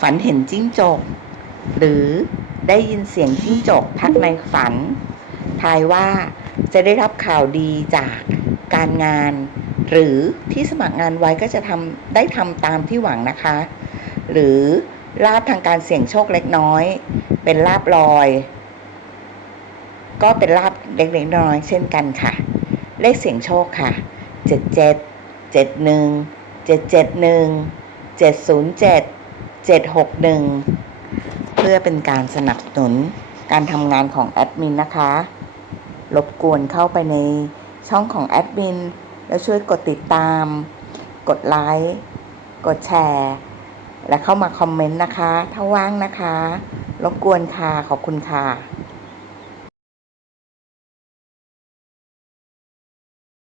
ฝันเห็นจิ้งจก หรือได้ยินเสียงจิ้งจกทักในฝัน ทายว่าจะได้รับข่าวดีจากการงาน หรือที่สมัครงานไว้ก็จะทำได้ทำตามที่หวังนะคะ หรือลาบทางการเสี่ยงโชคเล็กน้อย เป็นลาบลอย ก็เป็นลาบเล็กๆน้อยเช่นกันค่ะ เลขเสี่ยงโชคค่ะเจ็ดเจ็ดเจ็ดหกหนึ่งเพื่อเป็นการสนับสนุนการทำงานของแอดมินนะคะ รบกวนเข้าไปในช่องของแอดมิน แล้วช่วยกดติดตาม กดไลค์ กดแชร์ และเข้ามาคอมเมนต์นะคะ ถ้าว่างนะคะ รบกวนค่ะ ขอบคุณค่ะ